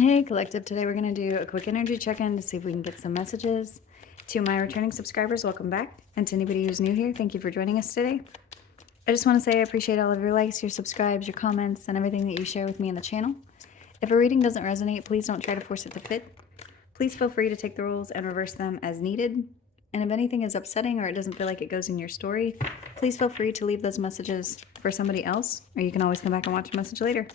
Hey Collective, today we're going to do a quick energy check-in to see if we can get some messages. To my returning subscribers, welcome back. And to anybody who's new here, thank you for joining us today. I just want to say I appreciate all of your likes, your subscribes, your comments, and everything that you share with me in the channel. If a reading doesn't resonate, please don't try to force it to fit. Please feel free to take the rules and reverse them as needed. And if anything is upsetting or it doesn't feel like it goes in your story, please feel free to leave those messages for somebody else, or you can always come back and watch a message later.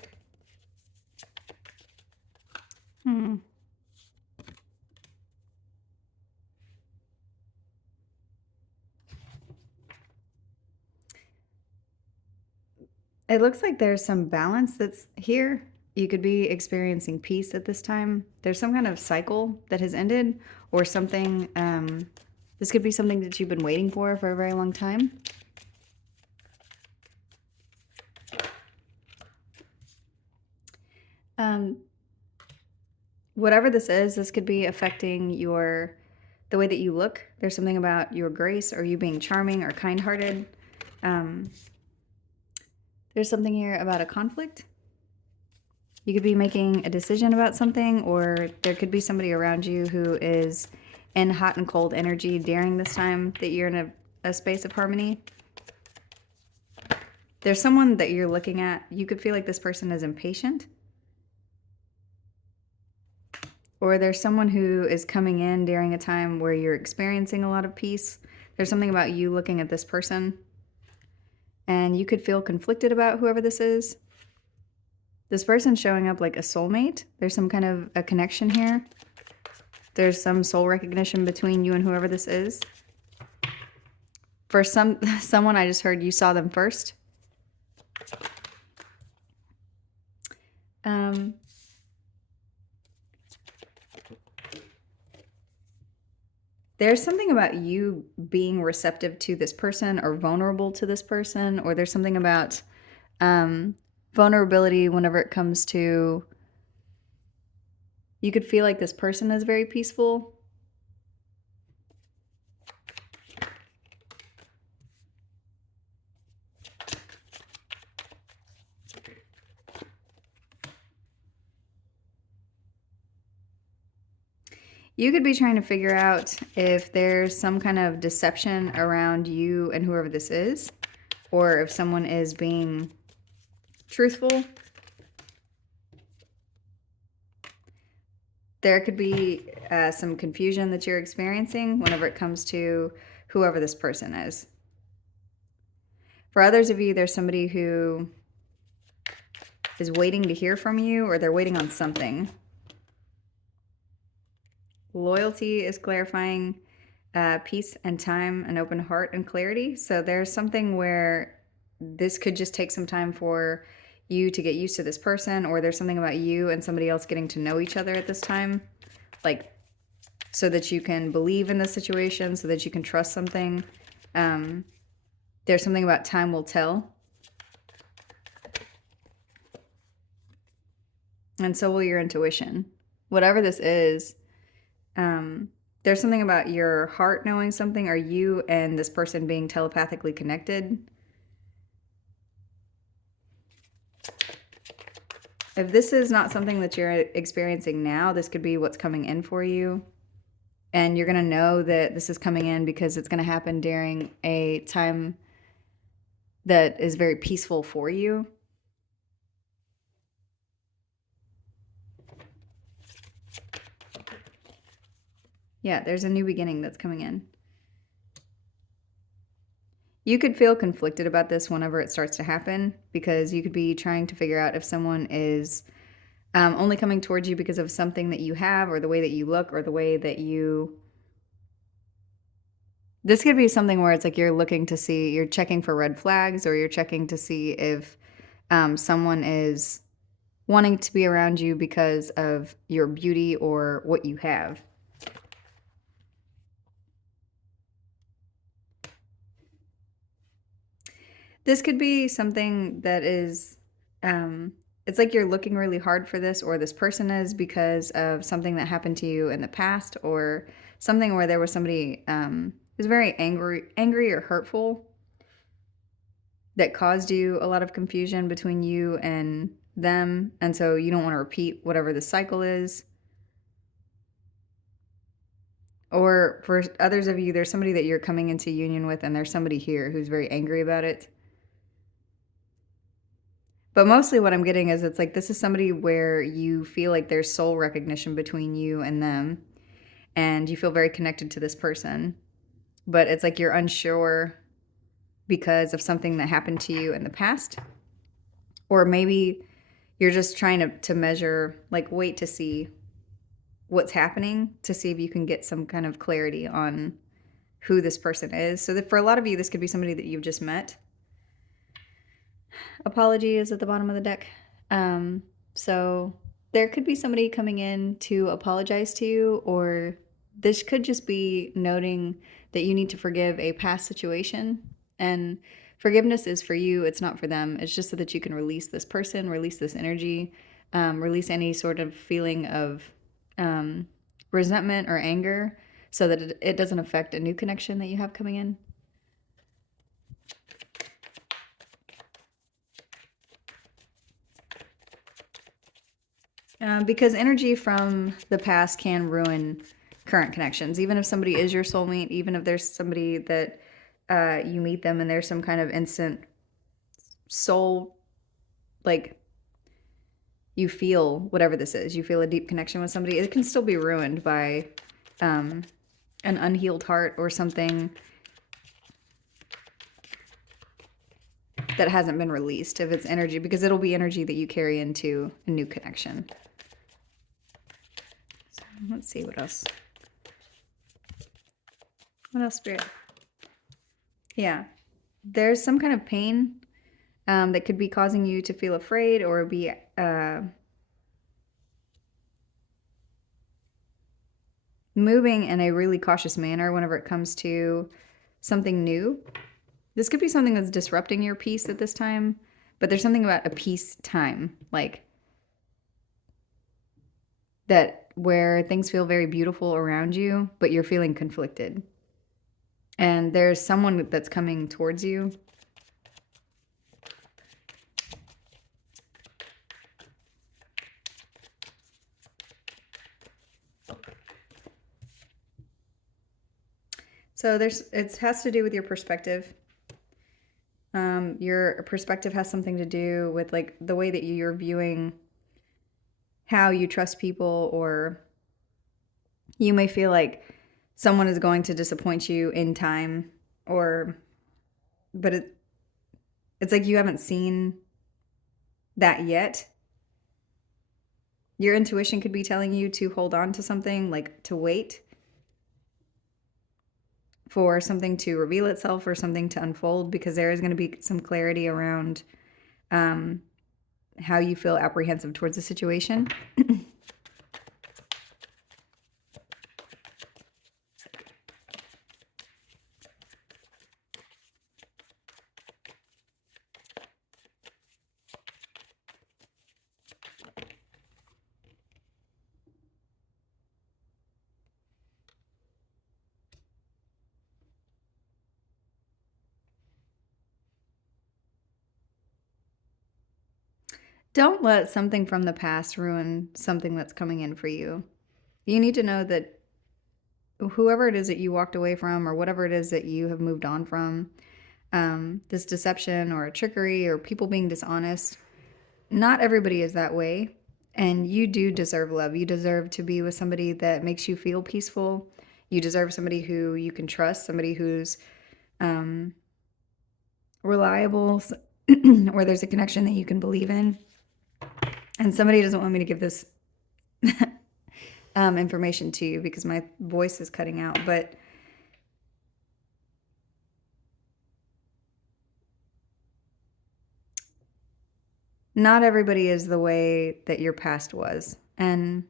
It looks like there's some balance that's here. You could be experiencing peace at this time. There's some kind of cycle that has ended, or something. This could be something that you've been waiting for a very long time. Whatever this could be affecting the way that you look. There's something about your grace, or you being charming or kind-hearted. There's something here about a conflict. You could be making a decision about something, or there could be somebody around you who is in hot and cold energy during this time that you're in a space of harmony. There's someone that you're looking at. You could feel like this person is impatient. Or there's someone who is coming in during a time where you're experiencing a lot of peace. There's something about you looking at this person, and you could feel conflicted about whoever this is. This person's showing up like a soulmate. There's some kind of a connection here. There's some soul recognition between you and whoever this is. For someone, I just heard you saw them first. There's something about you being receptive to this person, or vulnerable to this person, or there's something about vulnerability whenever it comes to, you could feel like this person is very peaceful. You could be trying to figure out if there's some kind of deception around you and whoever this is, or if someone is being truthful. There could be some confusion that you're experiencing whenever it comes to whoever this person is. For others of you, there's somebody who is waiting to hear from you, or they're waiting on something. Loyalty is clarifying peace and time, an open heart and clarity. So there's something where this could just take some time for you to get used to this person, or there's something about you and somebody else getting to know each other at this time, like so that you can believe in the situation, so that you can trust something. There's something about time will tell. And so will your intuition. Whatever this is, there's something about your heart knowing something, or you and this person being telepathically connected. If this is not something that you're experiencing now, this could be what's coming in for you. And you're going to know that this is coming in because it's going to happen during a time that is very peaceful for you. Yeah, there's a new beginning that's coming in. You could feel conflicted about this whenever it starts to happen, because you could be trying to figure out if someone is only coming towards you because of something that you have, or the way that you look, or the way that you... This could be something where it's like you're looking to see, you're checking for red flags, or you're checking to see if someone is wanting to be around you because of your beauty or what you have. This could be something that is, it's like you're looking really hard for this, or this person is, because of something that happened to you in the past, or something where there was somebody who's very angry or hurtful, that caused you a lot of confusion between you and them, and so you don't want to repeat whatever the cycle is. Or for others of you, there's somebody that you're coming into union with, and there's somebody here who's very angry about it. But mostly what I'm getting is it's like this is somebody where you feel like there's soul recognition between you and them, and you feel very connected to this person. But it's like you're unsure because of something that happened to you in the past. Or maybe you're just trying to measure, like wait to see what's happening to see if you can get some kind of clarity on who this person is. So that for a lot of you, this could be somebody that you've just met. Apology is at the bottom of the deck. So there could be somebody coming in to apologize to you, or this could just be noting that you need to forgive a past situation. And forgiveness is for you, it's not for them. It's just so that you can release this person, release this energy, release any sort of feeling of resentment or anger, so that it doesn't affect a new connection that you have coming in. Because energy from the past can ruin current connections. Even if somebody is your soulmate, even if there's somebody that you meet them and there's some kind of instant soul, like you feel whatever this is, you feel a deep connection with somebody, it can still be ruined by an unhealed heart or something that hasn't been released if it's energy, because it'll be energy that you carry into a new connection. So let's see what else. What else, Spirit? Yeah, there's some kind of pain that could be causing you to feel afraid or be moving in a really cautious manner whenever it comes to something new. This could be something that's disrupting your peace at this time, but there's something about a peace time, like that where things feel very beautiful around you, but you're feeling conflicted. And there's someone that's coming towards you. So it has to do with your perspective. Your perspective has something to do with like the way that you're viewing how you trust people, or you may feel like someone is going to disappoint you in time, but it's like you haven't seen that yet. Your intuition could be telling you to hold on to something, like to wait for something to reveal itself or something to unfold, because there is going to be some clarity around how you feel apprehensive towards the situation. Don't let something from the past ruin something that's coming in for you. You need to know that whoever it is that you walked away from, or whatever it is that you have moved on from, this deception or trickery or people being dishonest, not everybody is that way. And you do deserve love. You deserve to be with somebody that makes you feel peaceful. You deserve somebody who you can trust, somebody who's reliable, where there's a connection that you can believe in. And somebody doesn't want me to give this information to you because my voice is cutting out, but not everybody is the way that your past was. And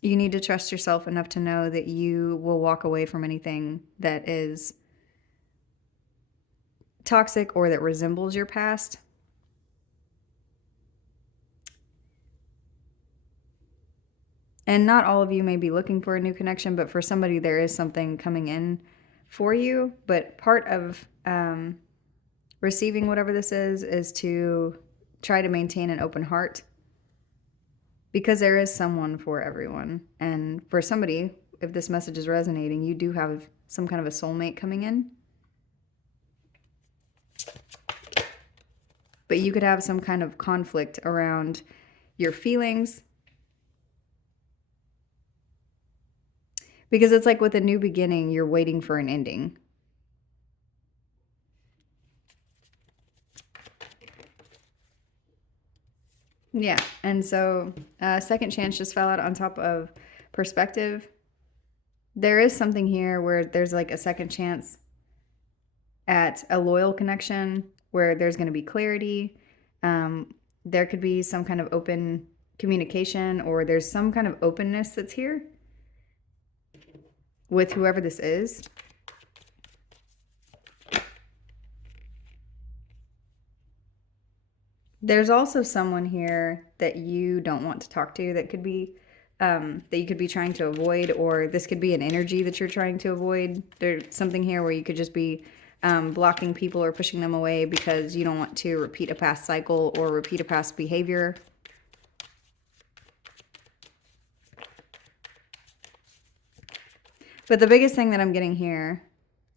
you need to trust yourself enough to know that you will walk away from anything that is toxic or that resembles your past. And not all of you may be looking for a new connection, but for somebody there is something coming in for you. But part of receiving whatever this is to try to maintain an open heart Because there is someone for everyone. And for somebody, if this message is resonating, you do have some kind of a soulmate coming in. But you could have some kind of conflict around your feelings. Because it's like with a new beginning, you're waiting for an ending. Yeah. And so second chance just fell out on top of perspective. There is something here where there's like a second chance at a loyal connection where there's going to be clarity. There could be some kind of open communication, or there's some kind of openness that's here with whoever this is. There's also someone here that you don't want to talk to that could be that you could be trying to avoid, or this could be an energy that you're trying to avoid. There's something here where you could just be blocking people or pushing them away because you don't want to repeat a past cycle or repeat a past behavior. But the biggest thing that I'm getting here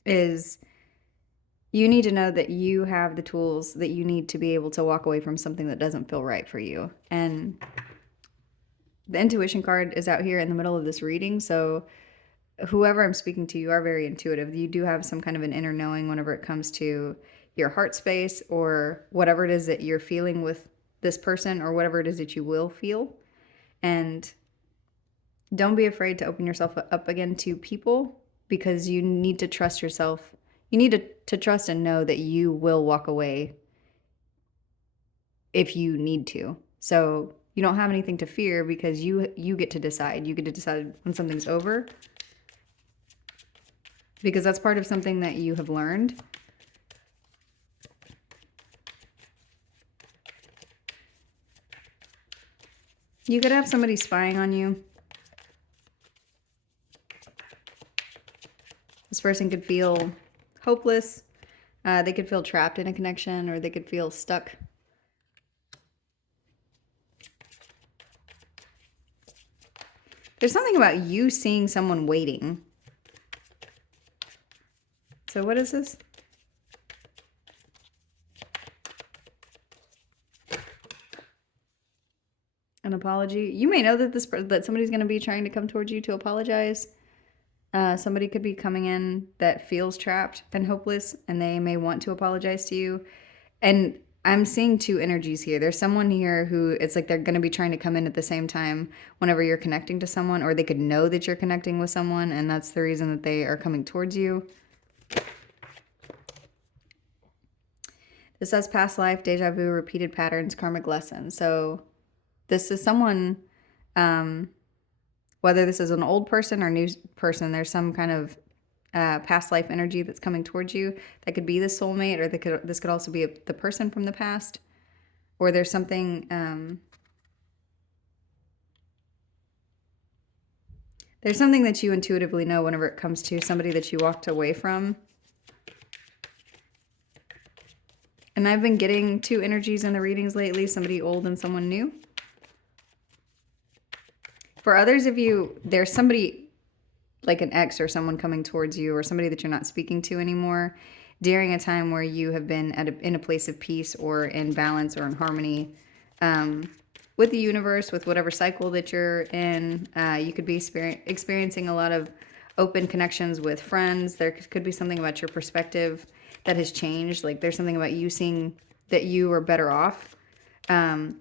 is you need to know that you have the tools that you need to be able to walk away from something that doesn't feel right for you. And the intuition card is out here in the middle of this reading. So whoever I'm speaking to, you are very intuitive. You do have some kind of an inner knowing whenever it comes to your heart space or whatever it is that you're feeling with this person or whatever it is that you will feel. And don't be afraid to open yourself up again to people, because you need to trust yourself. You need to trust and know that you will walk away if you need to. So you don't have anything to fear because you get to decide. You get to decide when something's over, because that's part of something that you have learned. You could have somebody spying on you. This person could feel hopeless. They could feel trapped in a connection, or they could feel stuck. There's something about you seeing someone waiting. So what is this? An apology. You may know that that somebody's going to be trying to come towards you to apologize. Somebody could be coming in that feels trapped and hopeless, and they may want to apologize to you. And I'm seeing two energies here. There's someone here who it's like they're going to be trying to come in at the same time whenever you're connecting to someone, or they could know that you're connecting with someone, and that's the reason that they are coming towards you. This says past life, deja vu, repeated patterns, karmic lessons. So this is someone, whether this is an old person or new person, there's some kind of past life energy that's coming towards you. That could be the soulmate, or this could also be the person from the past. Or there's something, that you intuitively know whenever it comes to somebody that you walked away from. And I've been getting two energies in the readings lately, somebody old and someone new. For others of you, there's somebody like an ex or someone coming towards you, or somebody that you're not speaking to anymore during a time where you have been in a place of peace or in balance or in harmony with the universe, with whatever cycle that you're in. You could be experiencing a lot of open connections with friends. There could be something about your perspective that has changed. Like there's something about you seeing that you are better off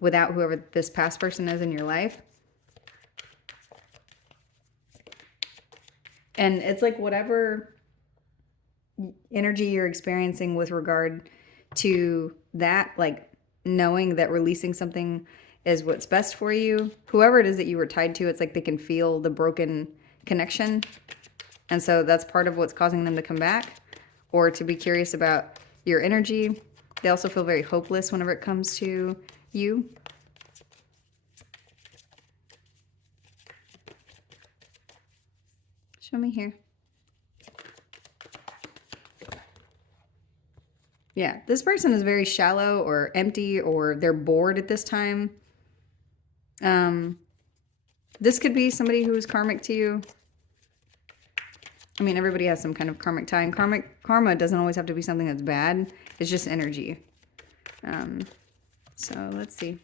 without whoever this past person is in your life. And it's like whatever energy you're experiencing with regard to that, like knowing that releasing something is what's best for you. Whoever it is that you were tied to, it's like they can feel the broken connection. And so that's part of what's causing them to come back or to be curious about your energy. They also feel very hopeless whenever it comes to you. Show me here. Yeah, this person is very shallow or empty, or they're bored at this time. This could be somebody who is karmic to you. I mean, everybody has some kind of karmic tie, and karma doesn't always have to be something that's bad. It's just energy. So let's see.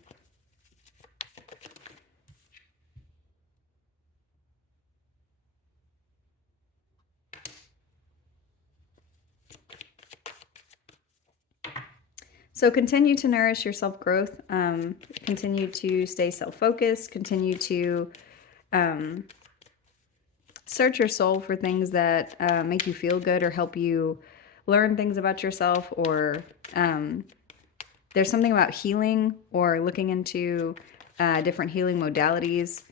So continue to nourish your self-growth. Continue to stay self-focused. Continue to search your soul for things that make you feel good or help you learn things about yourself. Or there's something about healing or looking into different healing modalities.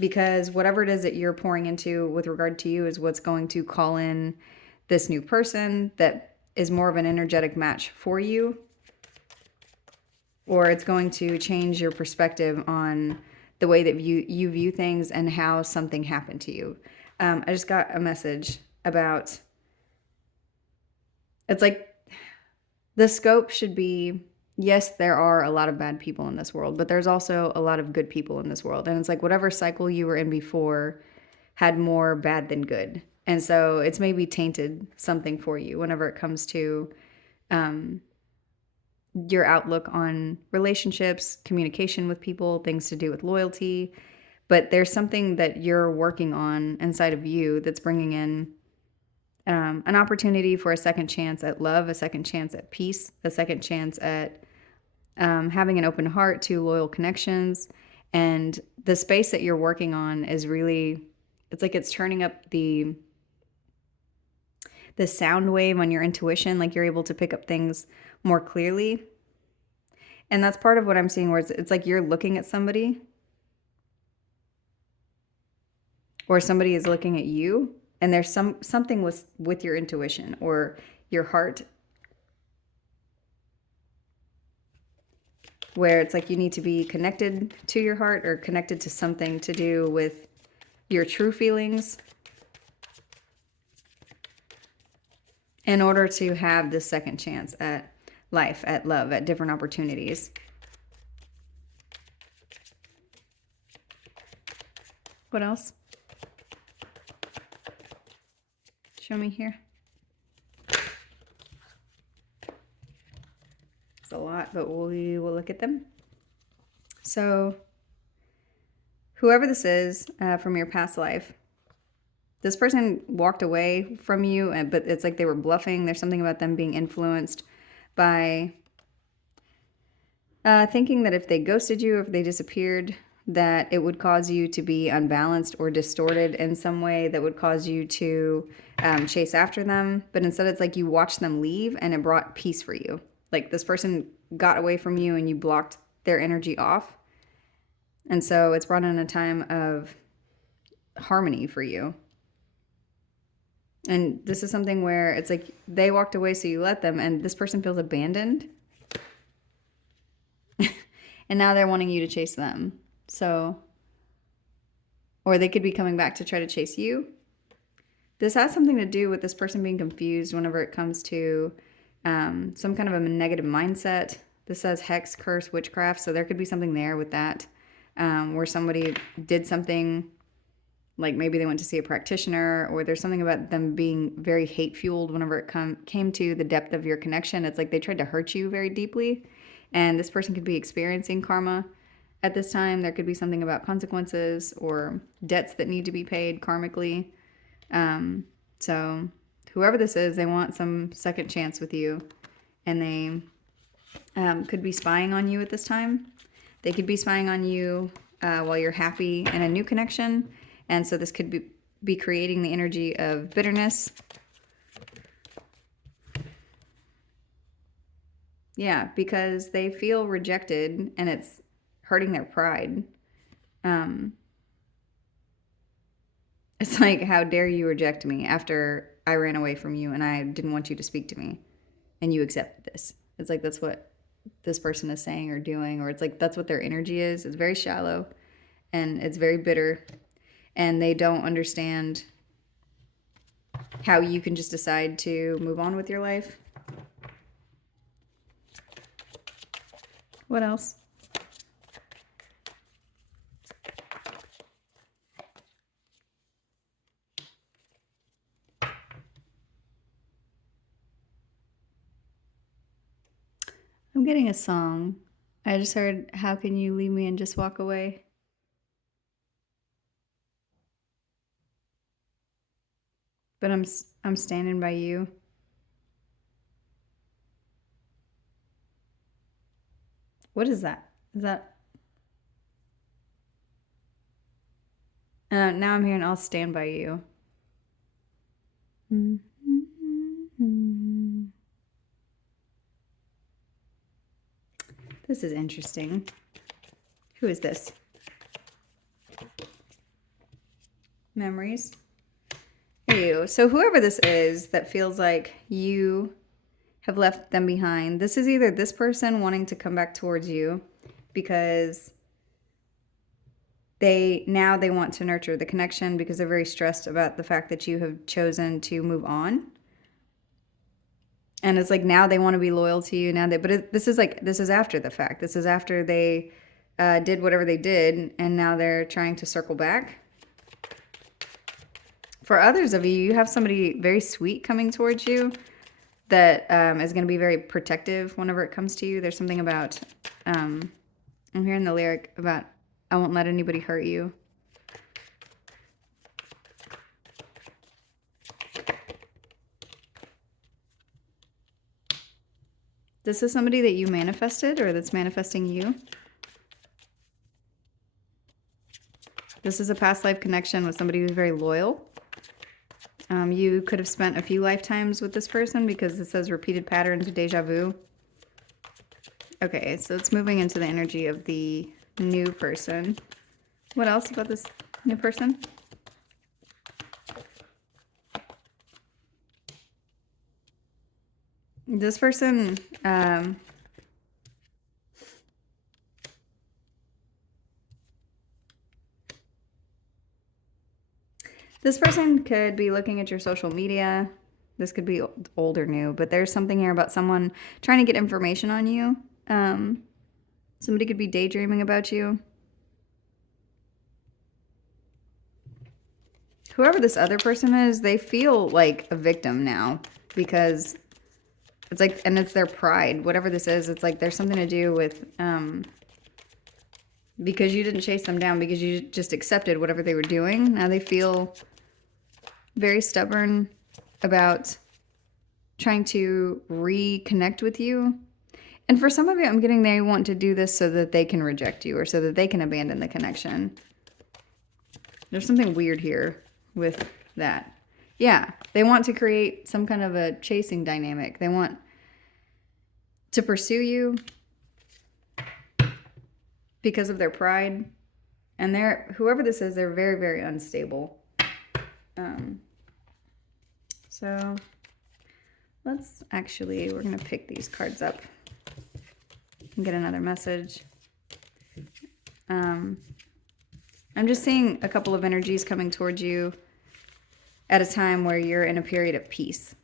Because whatever it is that you're pouring into with regard to you is what's going to call in this new person that is more of an energetic match for you. Or it's going to change your perspective on the way that you view things and how something happened to you. I just got a message about, it's like the scope should be, yes, there are a lot of bad people in this world, but there's also a lot of good people in this world. And it's like whatever cycle you were in before had more bad than good. And so it's maybe tainted something for you whenever it comes to your outlook on relationships, communication with people, things to do with loyalty. But there's something that you're working on inside of you that's bringing in an opportunity for a second chance at love, a second chance at peace, a second chance at having an open heart to loyal connections. And the space that you're working on is really, it's like it's turning up the sound wave on your intuition. Like you're able to pick up things more clearly. And that's part of what I'm seeing, where it's like you're looking at somebody, or somebody is looking at you, and there's something with your intuition or your heart where it's like you need to be connected to your heart or connected to something to do with your true feelings in order to have this second chance at life, at love, at different opportunities. What else? Show me here. It's a lot, but we will look at them. So whoever this is from your past life, this person walked away from you, but it's like they were bluffing. There's something about them being influenced by thinking that if they ghosted you, if they disappeared, that it would cause you to be unbalanced or distorted in some way that would cause you to chase after them. But instead, it's like you watched them leave and it brought peace for you. Like this person got away from you and you blocked their energy off. And so it's brought in a time of harmony for you. And this is something where it's like they walked away, so you let them, and this person feels abandoned. And now they're wanting you to chase them. So, or they could be coming back to try to chase you. This has something to do with this person being confused whenever it comes to some kind of a negative mindset. This says hex, curse, witchcraft. So there could be something there with that, where somebody did something, like maybe they went to see a practitioner, or there's something about them being very hate-fueled whenever it came to the depth of your connection. It's like they tried to hurt you very deeply. And this person could be experiencing karma at this time. There could be something about consequences or debts that need to be paid karmically. So whoever this is, they want some second chance with you. And they could be spying on you at this time. They could be spying on you while you're happy in a new connection. And so this could be creating the energy of bitterness. Yeah, because they feel rejected and it's hurting their pride. It's like, how dare you reject me after I ran away from you and I didn't want you to speak to me and you accepted this. It's like that's what this person is saying or doing, or it's like that's what their energy is. It's very shallow and it's very bitter, and they don't understand how you can just decide to move on with your life. What else? I'm getting a song. I just heard, "How can you leave me and just walk away?" But I'm standing by you. What is that? Is that? Now I'm hearing, "I'll stand by you." This is interesting. Who is this? Memories. Ew. So whoever this is that feels like you have left them behind, this is either this person wanting to come back towards you because they want to nurture the connection because they're very stressed about the fact that you have chosen to move on. And it's like now they want to be loyal to you this is after the fact. This is after they did whatever they did, and now they're trying to circle back. For others of you, you have somebody very sweet coming towards you that is going to be very protective whenever it comes to you. There's something about, I'm hearing the lyric about, "I won't let anybody hurt you." This is somebody that you manifested or that's manifesting you. This is a past life connection with somebody who's very loyal. You could have spent a few lifetimes with this person because it says repeated patterns of deja vu. Okay, so it's moving into the energy of the new person. What else about this new person? This person, this person could be looking at your social media. This could be old or new, but there's something here about someone trying to get information on you. Somebody could be daydreaming about you. Whoever this other person is, they feel like a victim now because it's like, and it's their pride. Whatever this is, it's like there's something to do with, because you didn't chase them down, because you just accepted whatever they were doing. Now they feel very stubborn about trying to reconnect with you. And for some of you, I'm getting they want to do this so that they can reject you or so that they can abandon the connection. There's something weird here with that. Yeah, they want to create some kind of a chasing dynamic. They want to pursue you because of their pride. And whoever this is, they're very, very unstable. So we're going to pick these cards up and get another message. I'm just seeing a couple of energies coming towards you at a time where you're in a period of peace.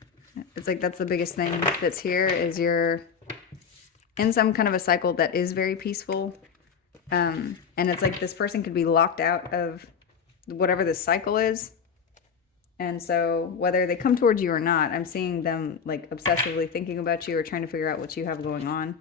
It's like that's the biggest thing that's here is you're in some kind of a cycle that is very peaceful. And it's like this person could be locked out of whatever this cycle is. And so whether they come towards you or not, I'm seeing them like obsessively thinking about you or trying to figure out what you have going on.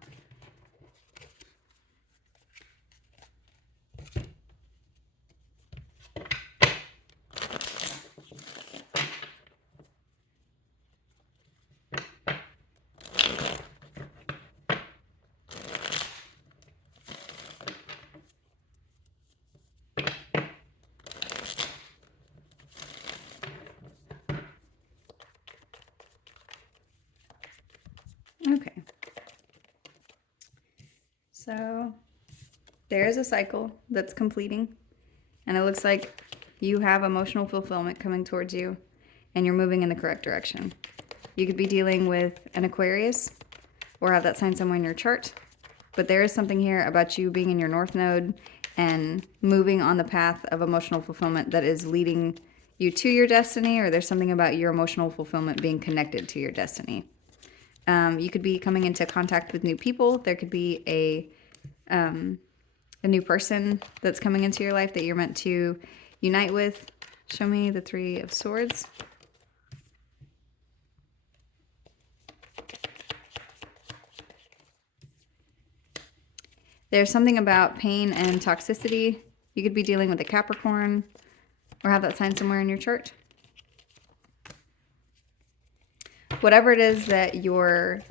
Okay. So there's a cycle that's completing, and it looks like you have emotional fulfillment coming towards you, and you're moving in the correct direction. You could be dealing with an Aquarius or have that sign somewhere in your chart, but there is something here about you being in your North Node and moving on the path of emotional fulfillment that is leading you to your destiny, or there's something about your emotional fulfillment being connected to your destiny. You could be coming into contact with new people. There could be a a new person that's coming into your life that you're meant to unite with. Show me the Three of Swords. There's something about pain and toxicity. You could be dealing with a Capricorn or have that sign somewhere in your chart. Whatever it is that you're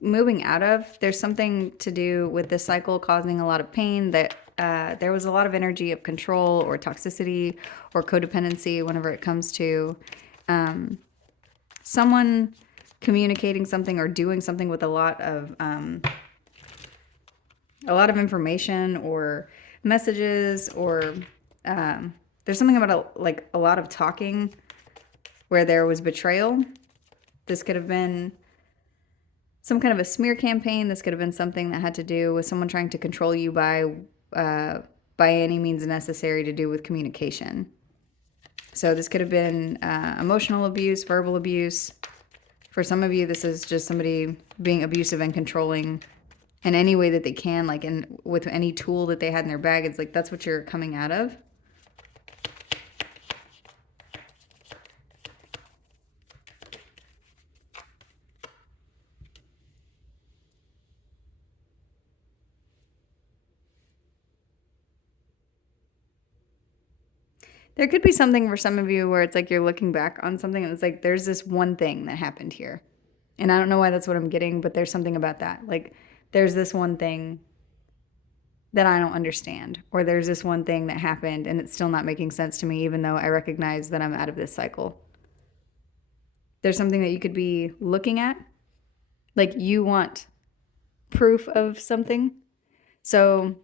moving out of, there's something to do with this cycle causing a lot of pain, that there was a lot of energy of control or toxicity or codependency whenever it comes to someone communicating something or doing something with a lot of information or messages, or there's something about a lot of talking where there was betrayal. This could have been some kind of a smear campaign. This could have been something that had to do with someone trying to control you by any means necessary to do with communication. So this could have been emotional abuse, verbal abuse. For some of you, this is just somebody being abusive and controlling in any way that they can, like with any tool that they had in their bag. It's like that's what you're coming out of. There could be something for some of you where it's like you're looking back on something and it's like there's this one thing that happened here. And I don't know why that's what I'm getting, but there's something about that. Like there's this one thing that I don't understand, or there's this one thing that happened and it's still not making sense to me, even though I recognize that I'm out of this cycle. There's something that you could be looking at, like you want proof of something. So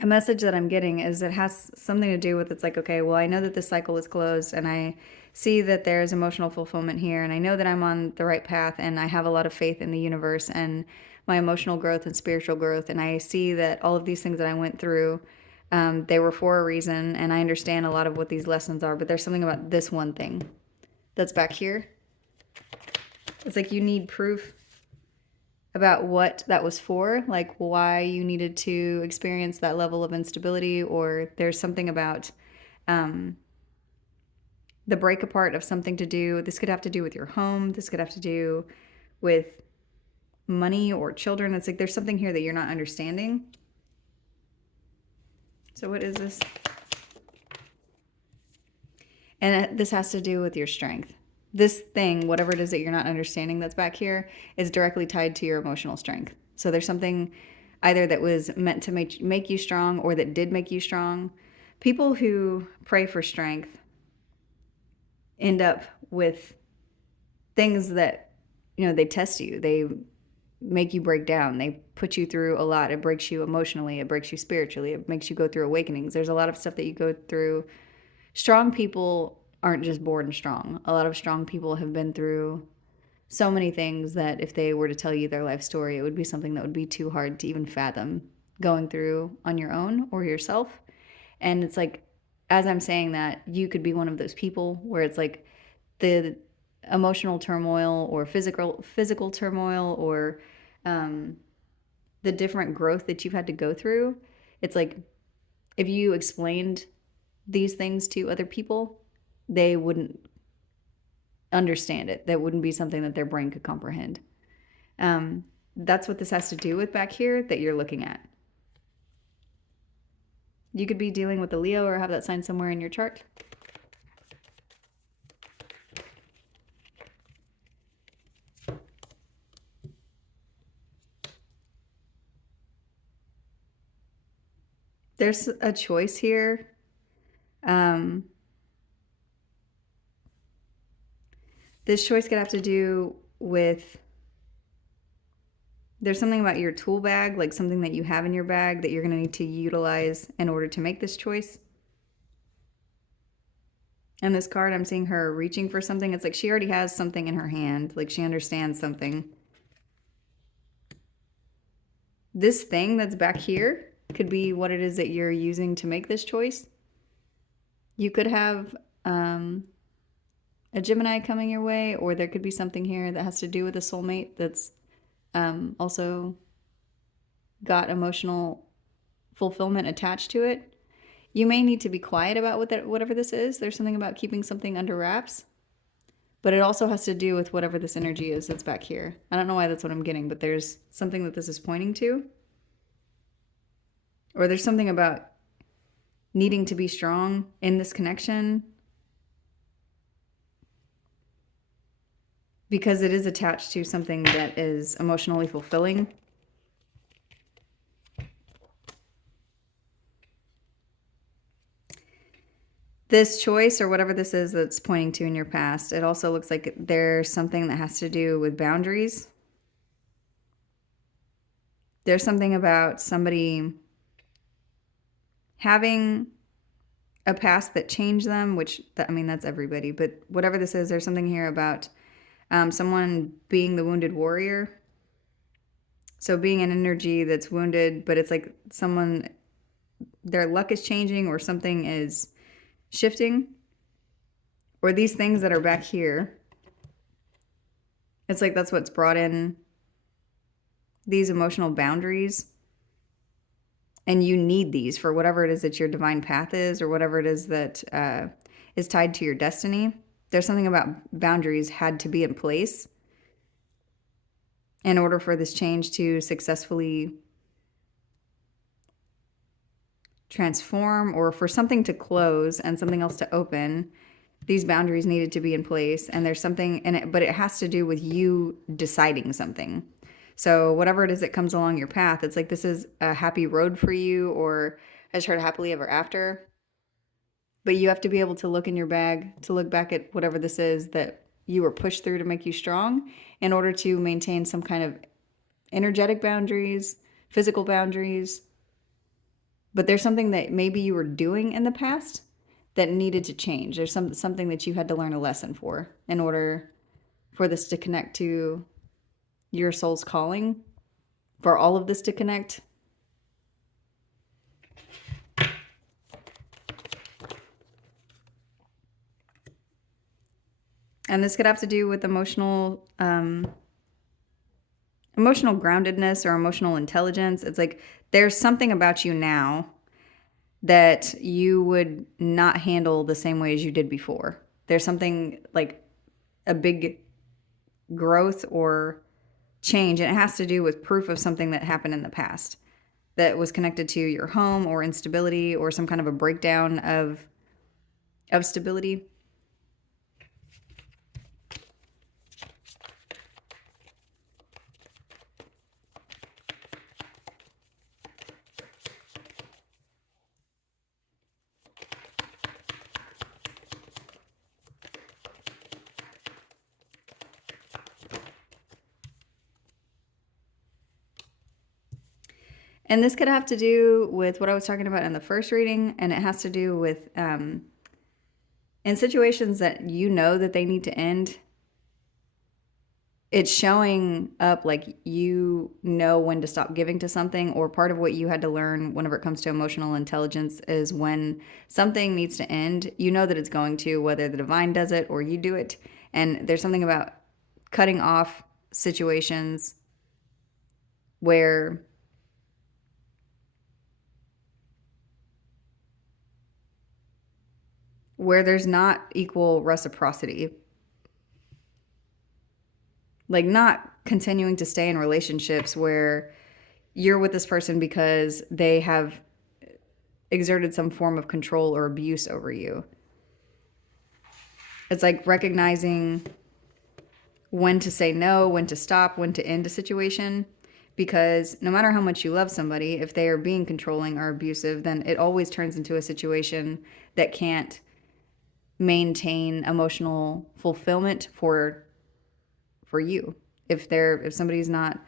a message that I'm getting is it has something to do with, it's like, okay, well, I know that this cycle is closed and I see that there's emotional fulfillment here and I know that I'm on the right path and I have a lot of faith in the universe and my emotional growth and spiritual growth. And I see that all of these things that I went through, they were for a reason, and I understand a lot of what these lessons are, but there's something about this one thing that's back here. It's like you need proof about what that was for, like why you needed to experience that level of instability, or there's something about the break apart of something to do. This could have to do with your home. This could have to do with money or children. It's like there's something here that you're not understanding. So what is this? And this has to do with your strength. This thing, whatever it is that you're not understanding that's back here, is directly tied to your emotional strength. So there's something either that was meant to make you strong or that did make you strong. People who pray for strength end up with things that, they test you. They make you break down. They put you through a lot. It breaks you emotionally. It breaks you spiritually. It makes you go through awakenings. There's a lot of stuff that you go through. Strong people aren't just born strong. A lot of strong people have been through so many things that if they were to tell you their life story, it would be something that would be too hard to even fathom going through on your own or yourself. And it's like, as I'm saying that, you could be one of those people where it's like the emotional turmoil or physical turmoil or the different growth that you've had to go through. It's like if you explained these things to other people, they wouldn't understand it. That wouldn't be something that their brain could comprehend. That's what this has to do with back here that you're looking at. You could be dealing with a Leo or have that sign somewhere in your chart. There's a choice here. This choice could have to do with, there's something about your tool bag, like something that you have in your bag that you're going to need to utilize in order to make this choice. And this card, I'm seeing her reaching for something. It's like she already has something in her hand, like she understands something. This thing that's back here could be what it is that you're using to make this choice. You could have a Gemini coming your way, or there could be something here that has to do with a soulmate that's also got emotional fulfillment attached to it. You may need to be quiet about whatever this is. There's something about keeping something under wraps, but it also has to do with whatever this energy is that's back here. I don't know why that's what I'm getting, but there's something that this is pointing to. Or there's something about needing to be strong in this connection because it is attached to something that is emotionally fulfilling. This choice or whatever this is that's pointing to in your past, it also looks like there's something that has to do with boundaries. There's something about somebody having a past that changed them, which, I mean, that's everybody. But whatever this is, there's something here about someone being the wounded warrior. So being an energy that's wounded, but it's like someone, their luck is changing or something is shifting. Or these things that are back here. It's like that's what's brought in these emotional boundaries. And you need these for whatever it is that your divine path is or whatever it is that is tied to your destiny. There's something about boundaries had to be in place in order for this change to successfully transform or for something to close and something else to open. These boundaries needed to be in place, and there's something in it, but it has to do with you deciding something. So whatever it is that comes along your path, it's like this is a happy road for you, or has heard happily ever after. But you have to be able to look in your bag, to look back at whatever this is that you were pushed through to make you strong in order to maintain some kind of energetic boundaries, physical boundaries. But there's something that maybe you were doing in the past that needed to change. There's something that you had to learn a lesson for in order for this to connect to your soul's calling, for all of this to connect. And this could have to do with emotional groundedness or emotional intelligence. It's like there's something about you now that you would not handle the same way as you did before. There's something like a big growth or change, and it has to do with proof of something that happened in the past that was connected to your home or instability or some kind of a breakdown of stability. And this could have to do with what I was talking about in the first reading, and it has to do with in situations that you know that they need to end, it's showing up like you know when to stop giving to something, or part of what you had to learn whenever it comes to emotional intelligence is when something needs to end, you know that it's going to, whether the divine does it or you do it. And there's something about cutting off situations where there's not equal reciprocity. Like not continuing to stay in relationships where you're with this person because they have exerted some form of control or abuse over you. It's like recognizing when to say no, when to stop, when to end a situation. Because no matter how much you love somebody, if they are being controlling or abusive, then it always turns into a situation that can't maintain emotional fulfillment for you. If somebody's not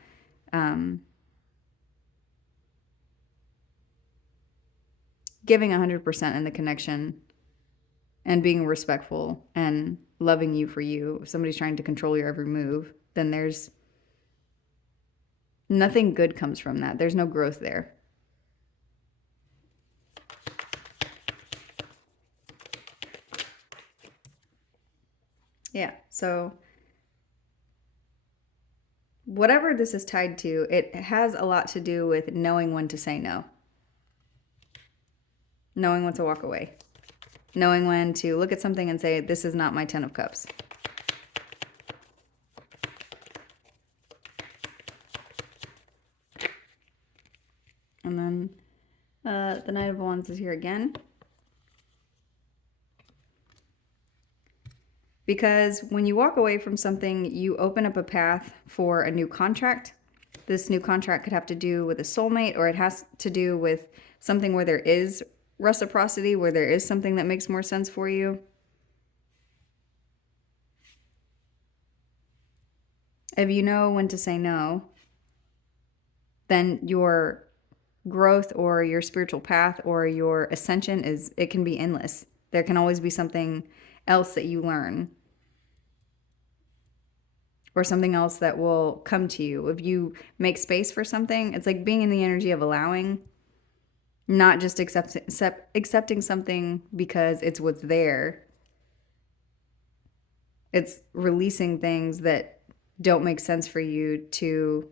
giving 100% in the connection and being respectful and loving you for you, if somebody's trying to control your every move, then there's nothing good comes from that. There's no growth there. Yeah, so whatever this is tied to, it has a lot to do with knowing when to say no. Knowing when to walk away. Knowing when to look at something and say, this is not my 10 of Cups. And then the Knight of Wands is here again. Because when you walk away from something, you open up a path for a new contract. This new contract could have to do with a soulmate, or it has to do with something where there is reciprocity, where there is something that makes more sense for you. If you know when to say no, then your growth or your spiritual path or your ascension it can be endless. There can always be something else that you learn, or something else that will come to you. If you make space for something, it's like being in the energy of allowing, not just accepting something because it's what's there. It's releasing things that don't make sense for you to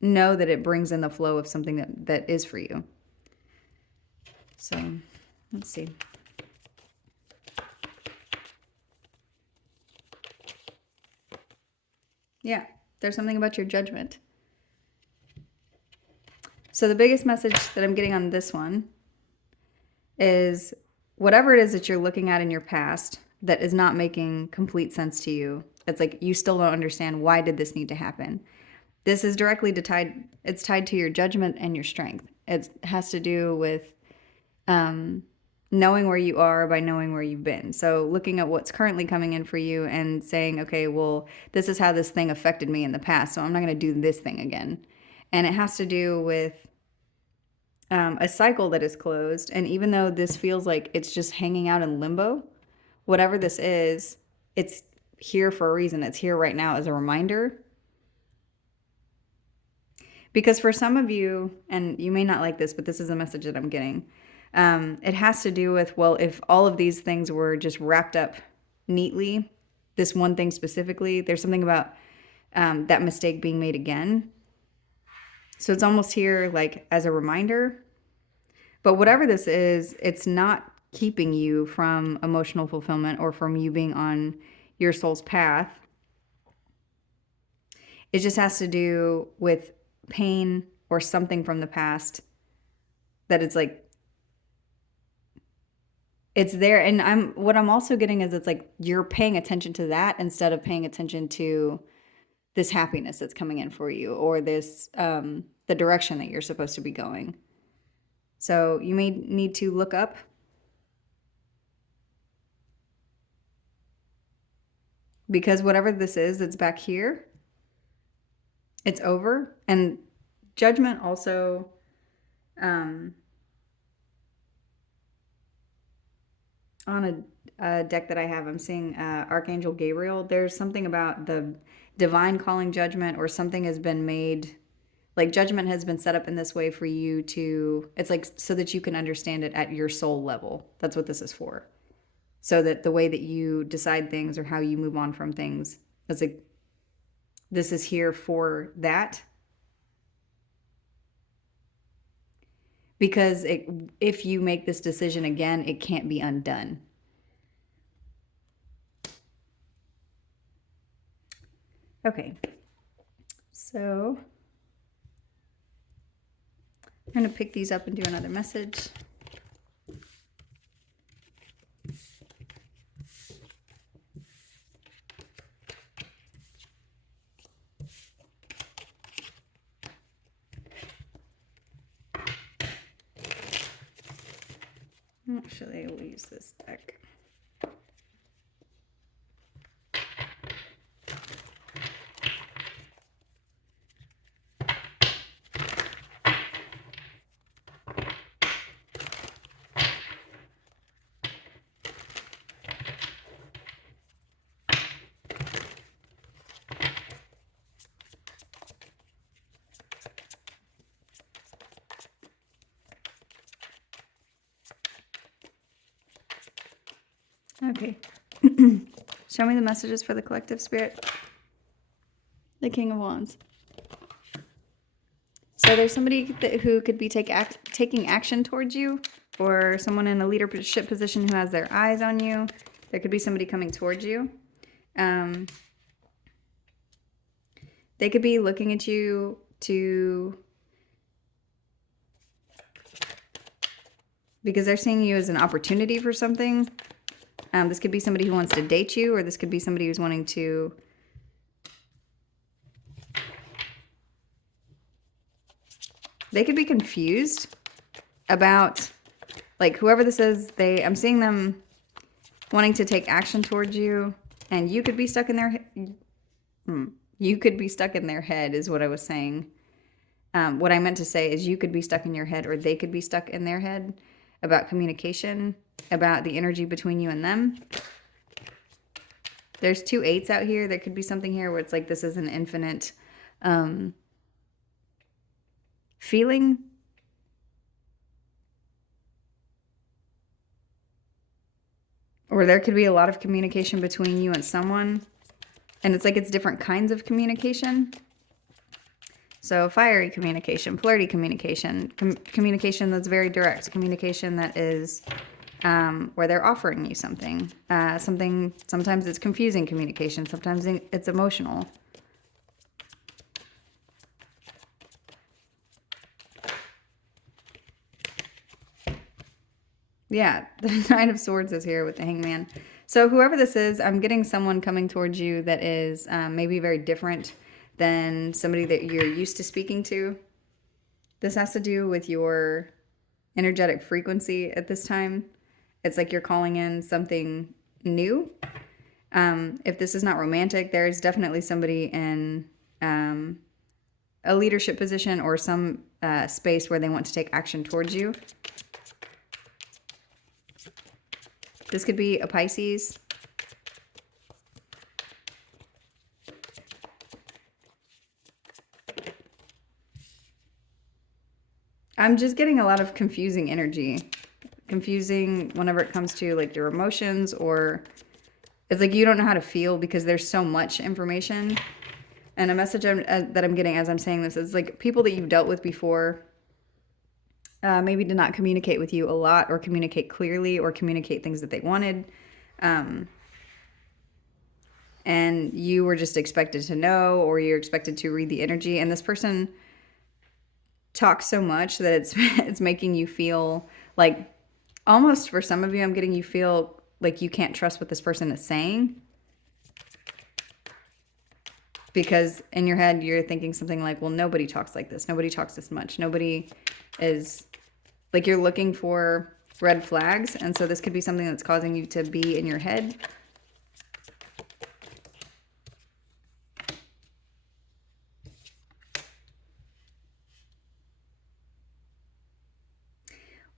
know that it brings in the flow of something that is for you. So let's see. Yeah, there's something about your judgment. So the biggest message that I'm getting on this one is whatever it is that you're looking at in your past that is not making complete sense to you. It's like you still don't understand, why did this need to happen? This is directly it's tied to your judgment and your strength. It has to do with knowing where you are by knowing where you've been. So looking at what's currently coming in for you and saying, okay, well, this is how this thing affected me in the past, so I'm not going to do this thing again. And it has to do with a cycle that is closed. And even though this feels like it's just hanging out in limbo, whatever this is, it's here for a reason. It's here right now as a reminder. Because for some of you, and you may not like this, but this is a message that I'm getting. It has to do with, well, if all of these things were just wrapped up neatly, this one thing specifically, there's something about that mistake being made again. So it's almost here like as a reminder. But whatever this is, it's not keeping you from emotional fulfillment or from you being on your soul's path. It just has to do with pain or something from the past that it's like, it's there. And what I'm also getting is it's like you're paying attention to that instead of paying attention to this happiness that's coming in for you, or this the direction that you're supposed to be going. So you may need to look up. Because whatever this is that's back here, it's over. And judgment also on a deck that I have, I'm seeing Archangel Gabriel. There's something about the divine calling judgment, or something has been made, like judgment has been set up in this way for you to, it's like so that you can understand it at your soul level. That's what this is for. So that the way that you decide things or how you move on from things, it's like this is here for that. Because if you make this decision again, it can't be undone. Okay, so I'm going to pick these up and do another message. Actually, we'll use this deck. Okay. Show me the messages for the collective spirit. The King of Wands. So there's somebody who could be taking action towards you, or someone in a leadership position who has their eyes on you. There could be somebody coming towards you. They could be looking at you because they're seeing you as an opportunity for something. This could be somebody who wants to date you, or this could be somebody who's wanting to... They could be confused about, like, whoever this is, I'm seeing them wanting to take action towards you, and you could be stuck in their... You could be stuck in their head is what I was saying. What I meant to say is you could be stuck in your head, or they could be stuck in their head about communication, about the energy between you and them. There's 2 8s out here. There could be something here where it's like this is an infinite feeling. Or there could be a lot of communication between you and someone. And it's like it's different kinds of communication. So fiery communication, flirty communication, communication that's very direct, communication that is where they're offering you something. Sometimes it's confusing communication, sometimes it's emotional. Yeah, the Nine of Swords is here with the Hangman. So whoever this is, I'm getting someone coming towards you that is maybe very different than somebody that you're used to speaking to. This has to do with your energetic frequency at this time. It's like you're calling in something new. If this is not romantic, there's definitely somebody in a leadership position or some space where they want to take action towards you. This could be a Pisces. I'm just getting a lot of confusing energy. Confusing whenever it comes to like your emotions, or it's like you don't know how to feel because there's so much information. And a message that I'm getting as I'm saying this is like people that you've dealt with before maybe did not communicate with you a lot, or communicate clearly, or communicate things that they wanted. And you were just expected to know, or you're expected to read the energy. And this person talks so much that it's making you feel like, almost for some of you, I'm getting you feel like you can't trust what this person is saying. Because in your head, you're thinking something like, well, nobody talks like this. Nobody talks this much. Nobody is... Like you're looking for red flags. And so this could be something that's causing you to be in your head.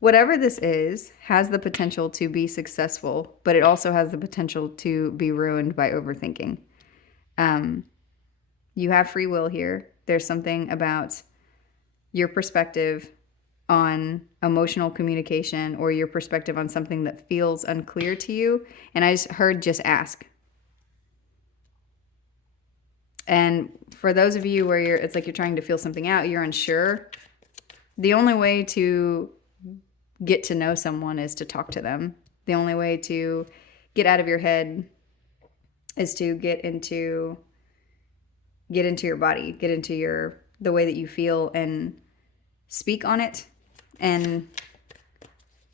Whatever this is has the potential to be successful, but it also has the potential to be ruined by overthinking. You have free will here. There's something about your perspective on emotional communication, or your perspective on something that feels unclear to you. And I just heard, just ask. And for those of you where it's like you're trying to feel something out, you're unsure. The only way to get to know someone is to talk to them. The only way to get out of your head is to get into your body, get into the way that you feel, and speak on it. And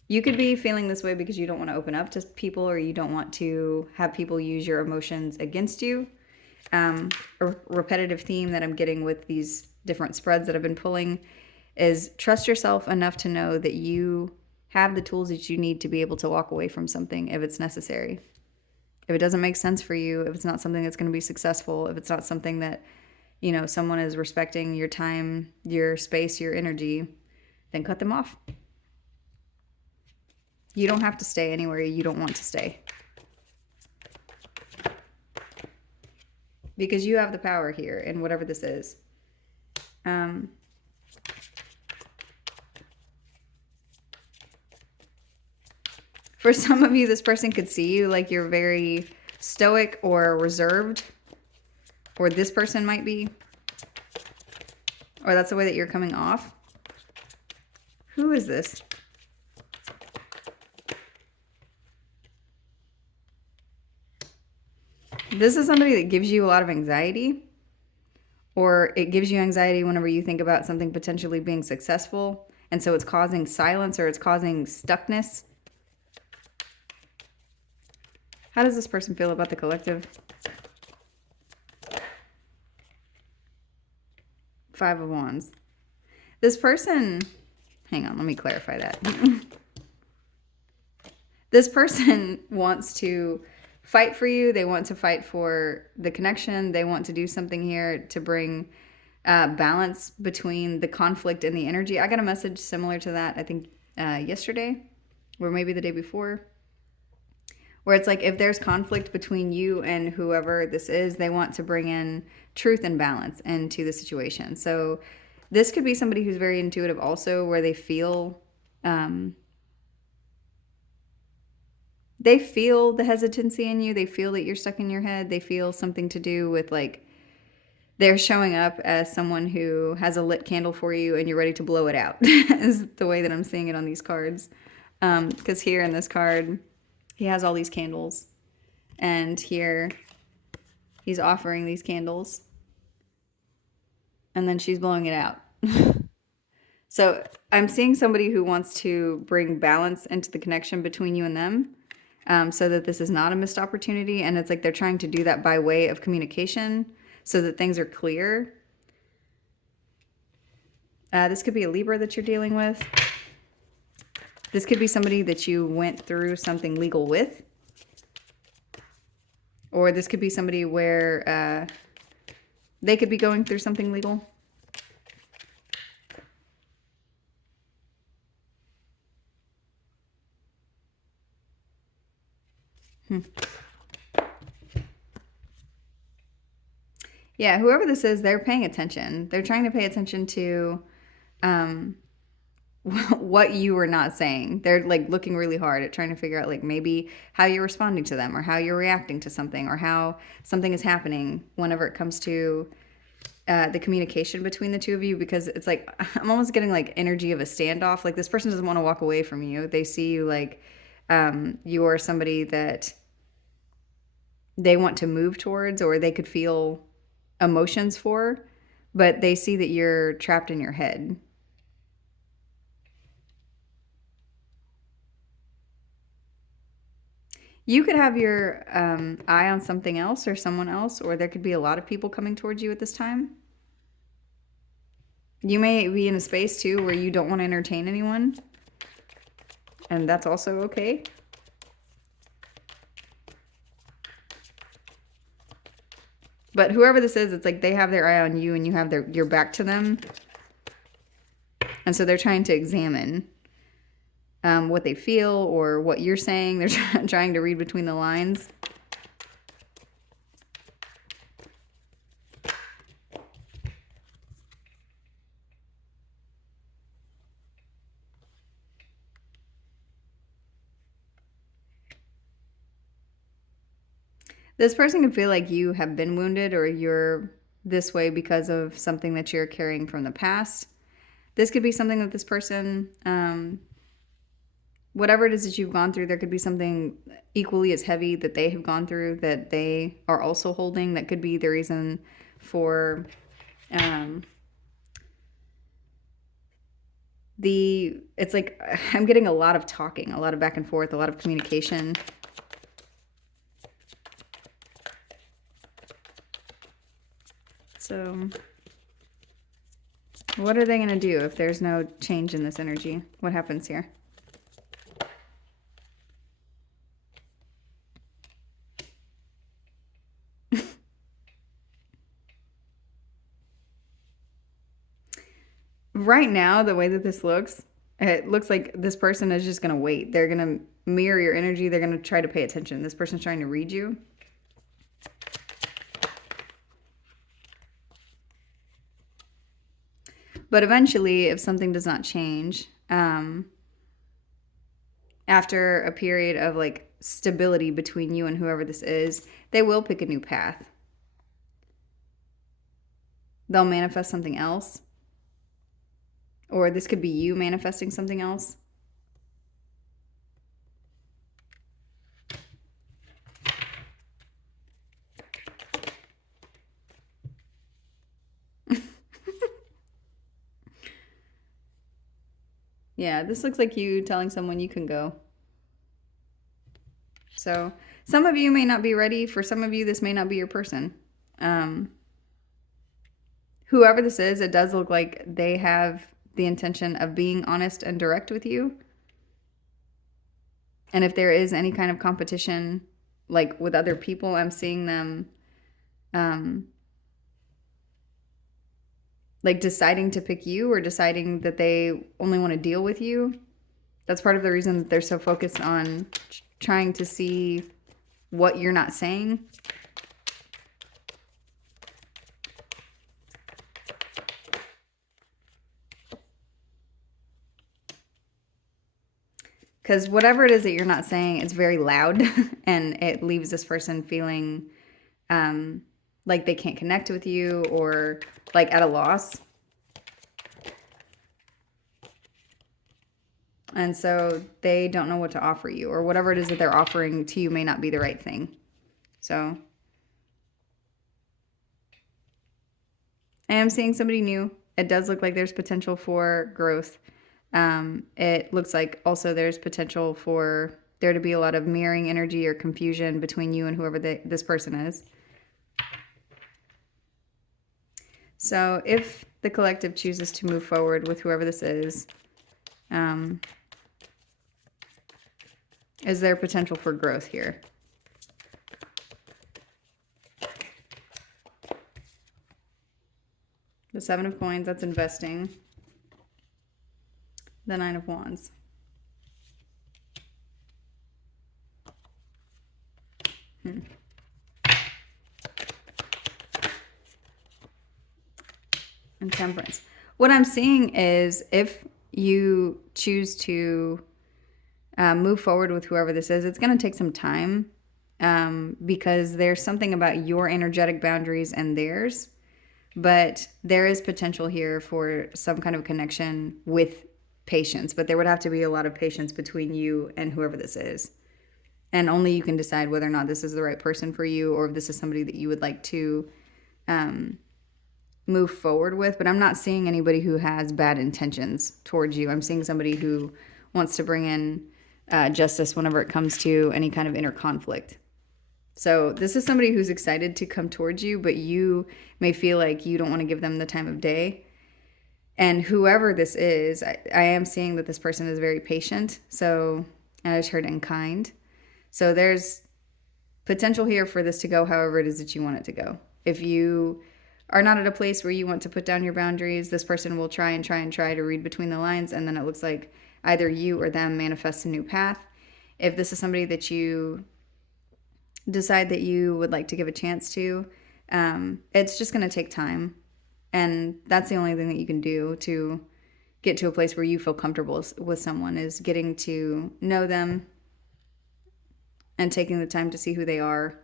you could be feeling this way because you don't want to open up to people, or you don't want to have people use your emotions against you. A repetitive theme that I'm getting with these different spreads that I've been pulling is trust yourself enough to know that you have the tools that you need to be able to walk away from something if it's necessary. If it doesn't make sense for you, if it's not something that's going to be successful, if it's not something that, someone is respecting your time, your space, your energy, then cut them off. You don't have to stay anywhere you don't want to stay. Because you have the power here in whatever this is. For some of you, this person could see you like you're very stoic or reserved. or this person might be, or that's the way that you're coming off. Who is this? This is somebody that gives you a lot of anxiety, or it gives you anxiety whenever you think about something potentially being successful. And so it's causing silence, or it's causing stuckness. How does this person feel about the collective? 5 of Wands. This person, hang on, let me clarify that. This person wants to fight for you. They want to fight for the connection. They want to do something here to bring balance between the conflict and the energy. I got a message similar to that, I think, yesterday, or maybe the day before, where it's like, if there's conflict between you and whoever this is, they want to bring in truth and balance into the situation. So this could be somebody who's very intuitive also, where they feel the hesitancy in you. They feel that you're stuck in your head. They feel something to do with, like, they're showing up as someone who has a lit candle for you and you're ready to blow it out is the way that I'm seeing it on these cards. Because here in this card, he has all these candles, and here he's offering these candles, and then she's blowing it out. So I'm seeing somebody who wants to bring balance into the connection between you and them, so that this is not a missed opportunity. And it's like they're trying to do that by way of communication so that things are clear. This could be a Libra that you're dealing with. This could be somebody that you went through something legal with. Or this could be somebody where they could be going through something legal. Yeah, whoever this is, they're paying attention. They're trying to pay attention to what you were not saying. They're like looking really hard at trying to figure out, like, maybe how you're responding to them, or how you're reacting to something, or how something is happening whenever it comes to the communication between the two of you. Because it's like, I'm almost getting like energy of a standoff. Like, this person doesn't want to walk away from you. They see you like you are somebody that they want to move towards, or they could feel emotions for, but they see that you're trapped in your head. You could have your eye on something else or someone else, or there could be a lot of people coming towards you at this time. You may be in a space too where you don't want to entertain anyone, and that's also okay. But whoever this is, it's like they have their eye on you and you have your back to them. And so they're trying to examine what they feel or what you're saying. They're trying to read between the lines. This person can feel like you have been wounded, or you're this way because of something that you're carrying from the past. This could be something that this person, whatever it is that you've gone through, there could be something equally as heavy that they have gone through that they are also holding. That could be the reason for it's like, I'm getting a lot of talking, a lot of back and forth, a lot of communication. So what are they going to do if there's no change in this energy? What happens here? Right now, the way that this looks, it looks like this person is just going to wait. They're going to mirror your energy. They're going to try to pay attention. This person's trying to read you. But eventually, if something does not change, after a period of like stability between you and whoever this is, they will pick a new path. they'll manifest something else. Or this could be you manifesting something else. Yeah, this looks like you telling someone you can go. So some of you may not be ready. For some of you, this may not be your person. Whoever this is, it does look like they have the intention of being honest and direct with you. And if there is any kind of competition, like with other people, I'm seeing them like deciding to pick you or deciding that they only want to deal with you. That's part of the reason that they're so focused on trying to see what you're not saying. Because whatever it is that you're not saying, it's very loud and it leaves this person feeling like they can't connect with you or like at a loss. And so they don't know what to offer you, or whatever it is that they're offering to you may not be the right thing. So I am seeing somebody new. It does look like there's potential for growth. It looks like also there's potential for there to be a lot of mirroring energy or confusion between you and whoever this person is. So if the collective chooses to move forward with whoever this is there potential for growth here? The 7 of Coins, that's investing. The 9 of Wands. And Temperance. What I'm seeing is if you choose to move forward with whoever this is, it's going to take some time because there's something about your energetic boundaries and theirs. But there is potential here for some kind of connection with patience. But there would have to be a lot of patience between you and whoever this is. And only you can decide whether or not this is the right person for you or if this is somebody that you would like to move forward with. But I'm not seeing anybody who has bad intentions towards you. I'm seeing somebody who wants to bring in justice whenever it comes to any kind of inner conflict. So this is somebody who's excited to come towards you, but you may feel like you don't want to give them the time of day. And whoever this is, I am seeing that this person is very patient. So I just heard and kind. So there's potential here for this to go however it is that you want it to go. If you are not at a place where you want to put down your boundaries, this person will try to read between the lines, and then it looks like either you or them manifest a new path. If this is somebody that you decide that you would like to give a chance to, it's just going to take time. And that's the only thing that you can do to get to a place where you feel comfortable with someone, is getting to know them and taking the time to see who they are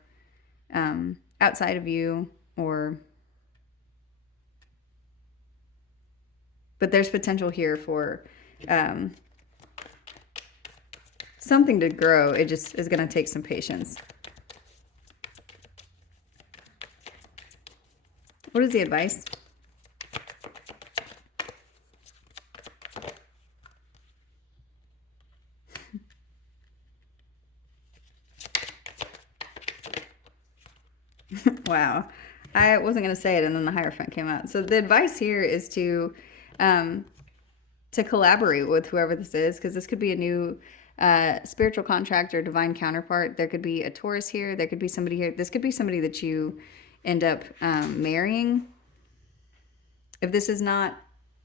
outside of you. But there's potential here for something to grow. It just is going to take some patience. What is the advice? Wow. I wasn't going to say it, and then the Hierophant came out. So the advice here is to collaborate with whoever this is, because this could be a new spiritual contract or divine counterpart. There could be a Taurus here. There could be somebody here. This could be somebody that you end up marrying. If this is not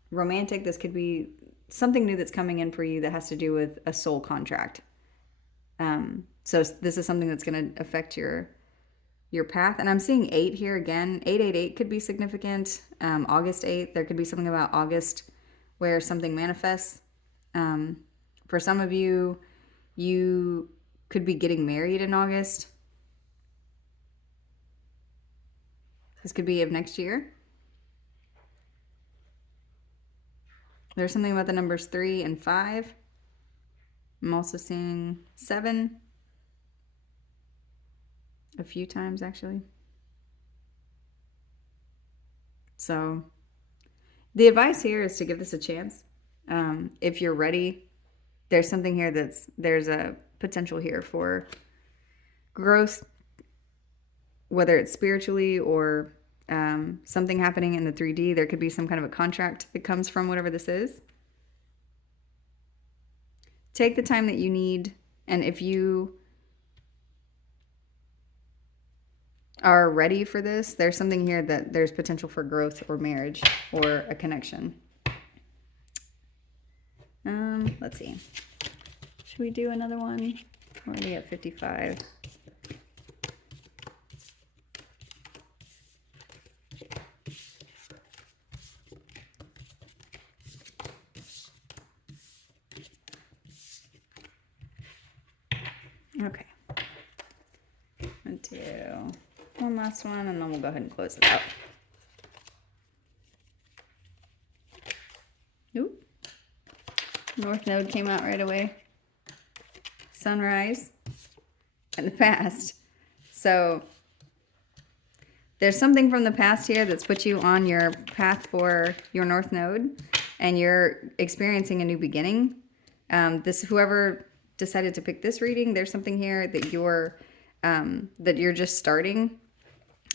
romantic, this could be something new that's coming in for you that has to do with a soul contract. So this is something that's going to affect your path. And I'm seeing 8 here again. 888 could be significant. August 8th, there could be something about August where something manifests. For some of you, you could be getting married in August. This could be of next year. There's something about the numbers 3 and 5. I'm also seeing 7 a few times, actually. So the advice here is to give this a chance. If you're ready, there's something here there's a potential here for growth, whether it's spiritually or something happening in the 3D. There could be some kind of a contract that comes from whatever this is. Take the time that you need, and if you are ready for this, there's something here that there's potential for growth or marriage or a connection. Let's see. Should we do another one? We're already at 55. Okay. I'll do one last one, and then we'll go ahead and close it out. Oop. North Node came out right away. Sunrise in the past. So there's something from the past here that's put you on your path for your North Node, and you're experiencing a new beginning. Whoever decided to pick this reading, there's something here that you're just starting,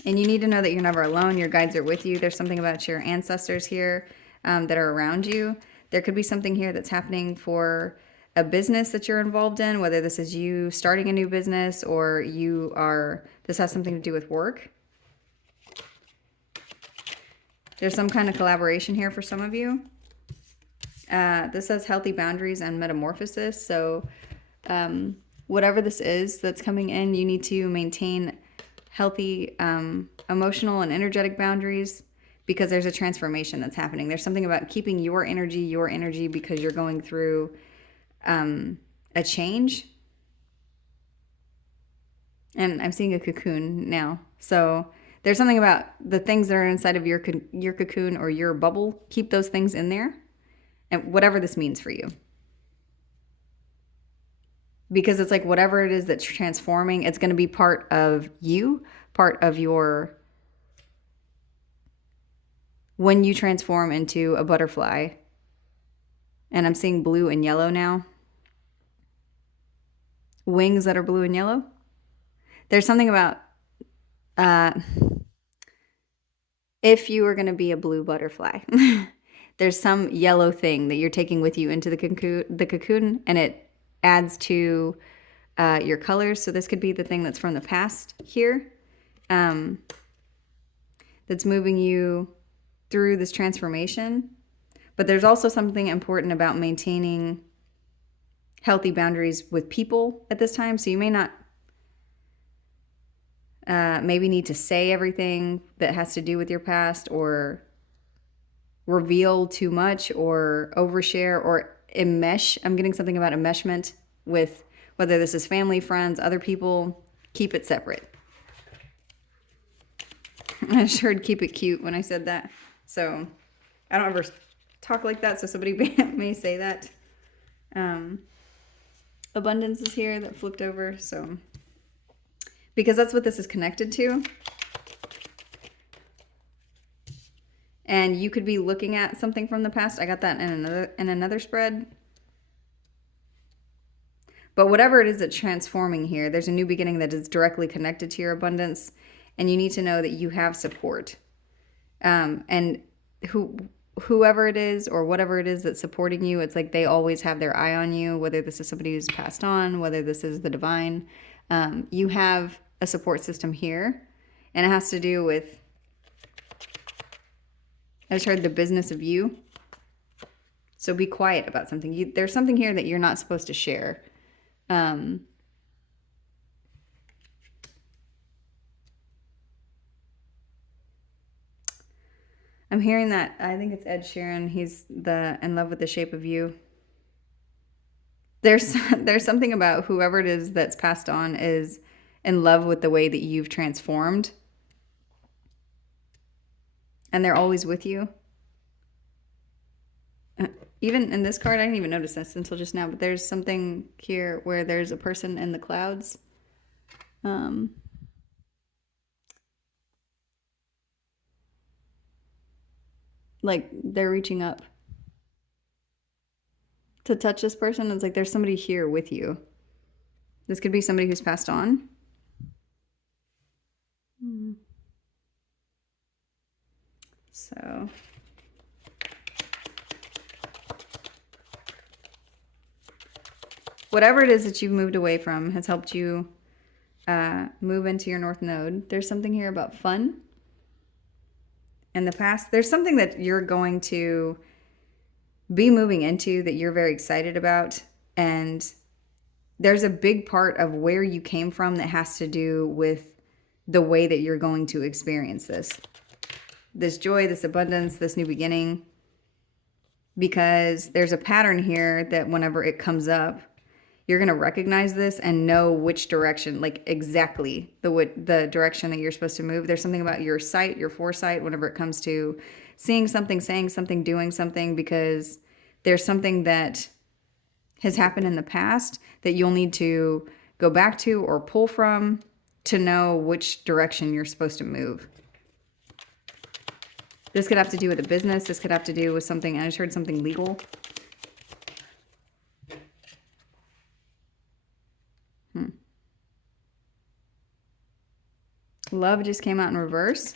and you need to know that you're never alone. Your guides are with you. There's something about your ancestors here that are around you. There could be something here that's happening for a business that you're involved in, whether this is you starting a new business or this has something to do with work. There's some kind of collaboration here for some of you. This says healthy boundaries and metamorphosis. So whatever this is that's coming in, you need to maintain healthy emotional and energetic boundaries, because there's a transformation that's happening. There's something about keeping your energy because you're going through a change. And I'm seeing a cocoon now. So there's something about the things that are inside of your cocoon or your bubble. Keep those things in there, and whatever this means for you. Because it's like whatever it is that's transforming, it's going to be part of you, part of your... When you transform into a butterfly, and I'm seeing blue and yellow now, wings that are blue and yellow. There's something about if you are going to be a blue butterfly, there's some yellow thing that you're taking with you into the cocoon, and it adds to your colors. So this could be the thing that's from the past here, that's moving you through this transformation. But there's also something important about maintaining healthy boundaries with people at this time. So you may not maybe need to say everything that has to do with your past, or reveal too much, or overshare, or enmesh. I'm getting something about enmeshment with whether this is family, friends, other people. Keep it separate. I sure heard keep it cute when I said that. So I don't ever talk like that, so somebody may say that. Abundance is here that flipped over, so because that's what this is connected to. And you could be looking at something from the past. I got that in another spread. But whatever it is that's transforming here, there's a new beginning that is directly connected to your abundance, and you need to know that you have support. And whoever it is or whatever it is that's supporting you, it's like they always have their eye on you, whether this is somebody who's passed on, whether this is the divine. You have a support system here, and it has to do with, I just heard the business of you. So be quiet about something. There's something here that you're not supposed to share. I'm hearing that, I think it's Ed Sheeran. He's in love with the shape of you. There's something about whoever it is that's passed on is in love with the way that you've transformed. And they're always with you. even in this card, I didn't even notice this until just now, but there's something here where there's a person in the clouds. Like they're reaching up to touch this person. It's like there's somebody here with you. This could be somebody who's passed on. So whatever it is that you've moved away from has helped you move into your North Node. There's something here about fun in the past. There's something that you're going to be moving into that you're very excited about. And there's a big part of where you came from that has to do with the way that you're going to experience this joy, this abundance, this new beginning. Because there's a pattern here that whenever it comes up, you're going to recognize this and know which direction, like exactly the direction that you're supposed to move. There's something about your sight, your foresight, whenever it comes to seeing something, saying something, doing something, because there's something that has happened in the past that you'll need to go back to or pull from to know which direction you're supposed to move. This could have to do with a business. This could have to do with something. I just heard something legal. Love just came out in reverse.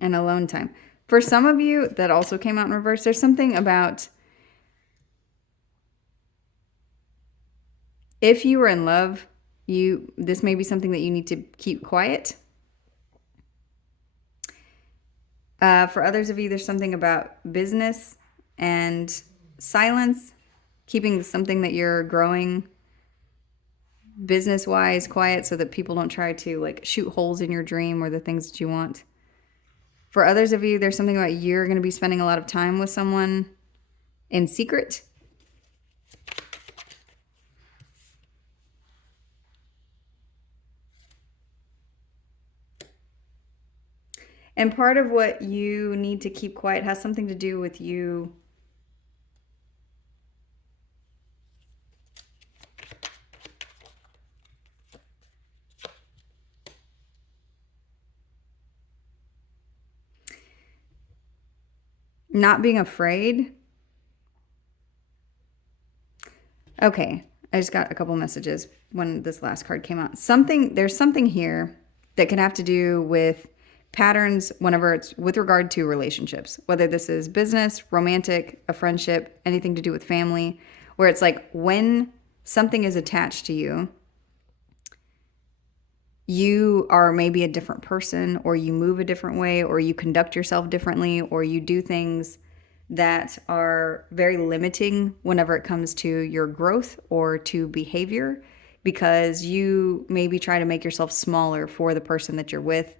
And alone time. For some of you, that also came out in reverse. There's something about if you were in love, this may be something that you need to keep quiet. For others of you, there's something about business and silence, keeping something that you're growing business-wise quiet so that people don't try to like shoot holes in your dream or the things that you want. For others of you, there's something about you're going to be spending a lot of time with someone in secret. And part of what you need to keep quiet has something to do with you not being afraid. Okay, I just got a couple messages when this last card came out. There's something here that can have to do with patterns whenever it's with regard to relationships, whether this is business, romantic, a friendship, anything to do with family, where it's like when something is attached to you, you are maybe a different person, or you move a different way, or you conduct yourself differently, or you do things that are very limiting whenever it comes to your growth or to behavior, because you maybe try to make yourself smaller for the person that you're with,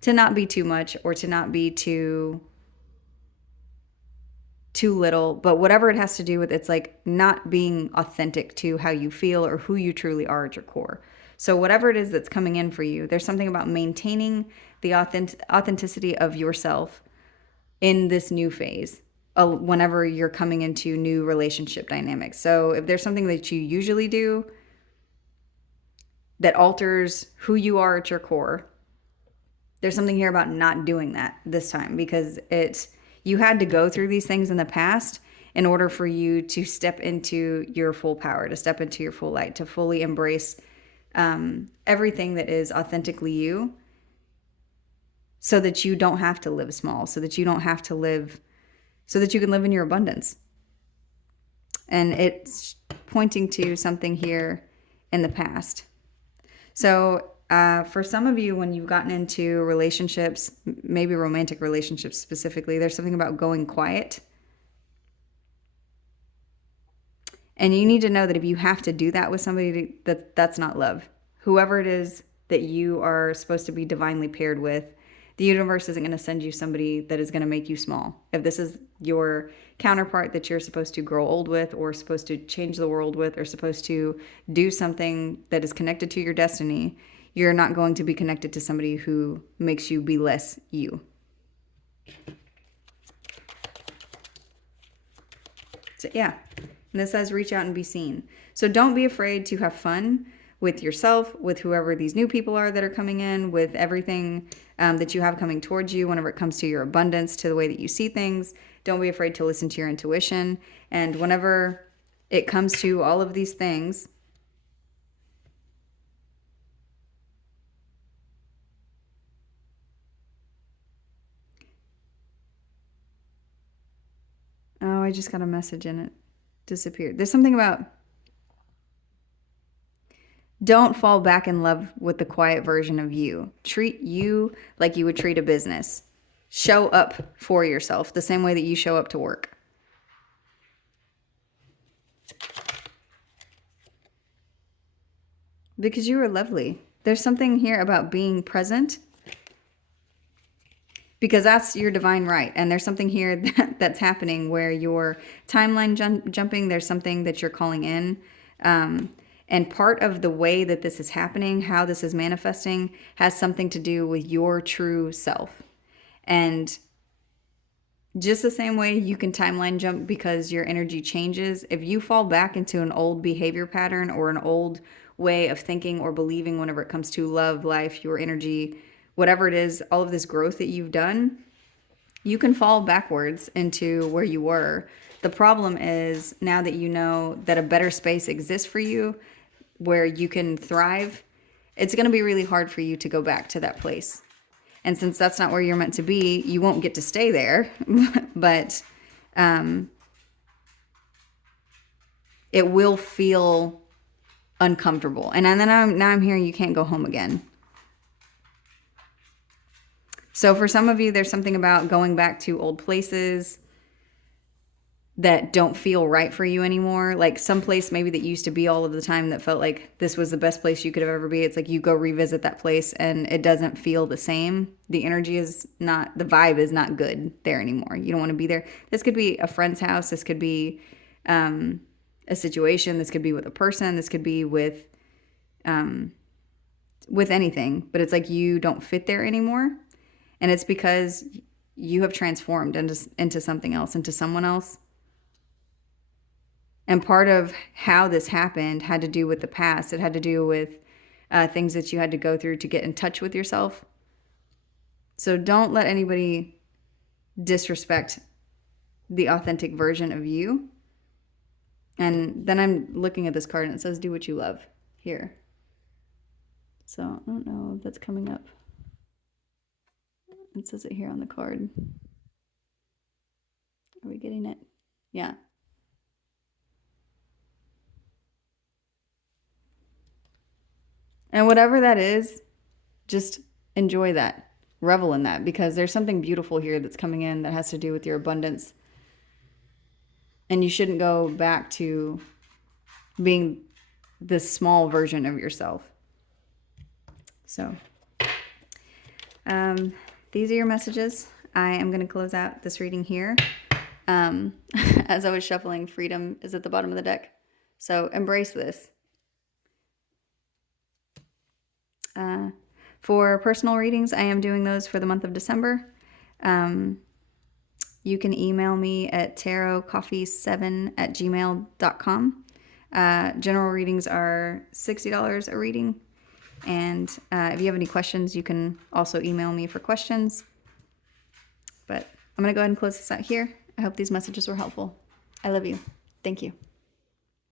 to not be too much or to not be too little. But whatever it has to do with, it's like not being authentic to how you feel or who you truly are at your core. So whatever it is that's coming in for you, there's something about maintaining the authenticity of yourself in this new phase whenever you're coming into new relationship dynamics. So if there's something that you usually do that alters who you are at your core, there's something here about not doing that this time, because you had to go through these things in the past in order for you to step into your full power, to step into your full light, to fully embrace everything that is authentically you, so that you don't have to live small, so that you don't have to live, so that you can live in your abundance. And it's pointing to something here in the past. So for some of you, when you've gotten into relationships, maybe romantic relationships specifically, there's something about going quiet. And you need to know that if you have to do that with somebody, that's not love. Whoever it is that you are supposed to be divinely paired with, the universe isn't going to send you somebody that is going to make you small. If this is your counterpart that you're supposed to grow old with, or supposed to change the world with, or supposed to do something that is connected to your destiny, you're not going to be connected to somebody who makes you be less you. So, yeah. And this says reach out and be seen. So don't be afraid to have fun with yourself, with whoever these new people are that are coming in, with everything that you have coming towards you whenever it comes to your abundance, to the way that you see things. Don't be afraid to listen to your intuition. And whenever it comes to all of these things, oh, I just got a message and it disappeared. There's something about don't fall back in love with the quiet version of you. Treat you like you would treat a business. Show up for yourself the same way that you show up to work. Because you are lovely. There's something here about being present, because that's your divine right. And there's something here that's happening where you're timeline jumping. There's something that you're calling in. And part of the way that this is happening, how this is manifesting, has something to do with your true self. And just the same way you can timeline jump because your energy changes, if you fall back into an old behavior pattern or an old way of thinking or believing whenever it comes to love, life, your energy, whatever it is, all of this growth that you've done, you can fall backwards into where you were. The problem is, now that you know that a better space exists for you where you can thrive, it's going to be really hard for you to go back to that place. And since that's not where you're meant to be, you won't get to stay there. But it will feel uncomfortable. And then now I'm hearing you can't go home again. So for some of you, there's something about going back to old places that don't feel right for you anymore. Like some place maybe that used to be all of the time that felt like this was the best place you could have ever be. It's like you go revisit that place and it doesn't feel the same. The energy is not, the vibe is not good there anymore. You don't want to be there. This could be a friend's house. This could be a situation. This could be with a person. This could be with anything. But it's like you don't fit there anymore. And it's because you have transformed into something else, into someone else. And part of how this happened had to do with the past. It had to do with things that you had to go through to get in touch with yourself. So don't let anybody disrespect the authentic version of you. And then I'm looking at this card and it says, do what you love here. So I don't know if that's coming up. It says it here on the card. Are we getting it? Yeah. And whatever that is, just enjoy that. Revel in that, because there's something beautiful here that's coming in that has to do with your abundance. And you shouldn't go back to being this small version of yourself. So, these are your messages. I am going to close out this reading here. As I was shuffling, freedom is at the bottom of the deck. So embrace this. For personal readings, I am doing those for the month of December. You can email me at tarotcoffee7@gmail.com. General readings are $60 a reading. And if you have any questions, you can also email me for questions. But I'm going to go ahead and close this out here. I hope these messages were helpful. I love you. Thank you.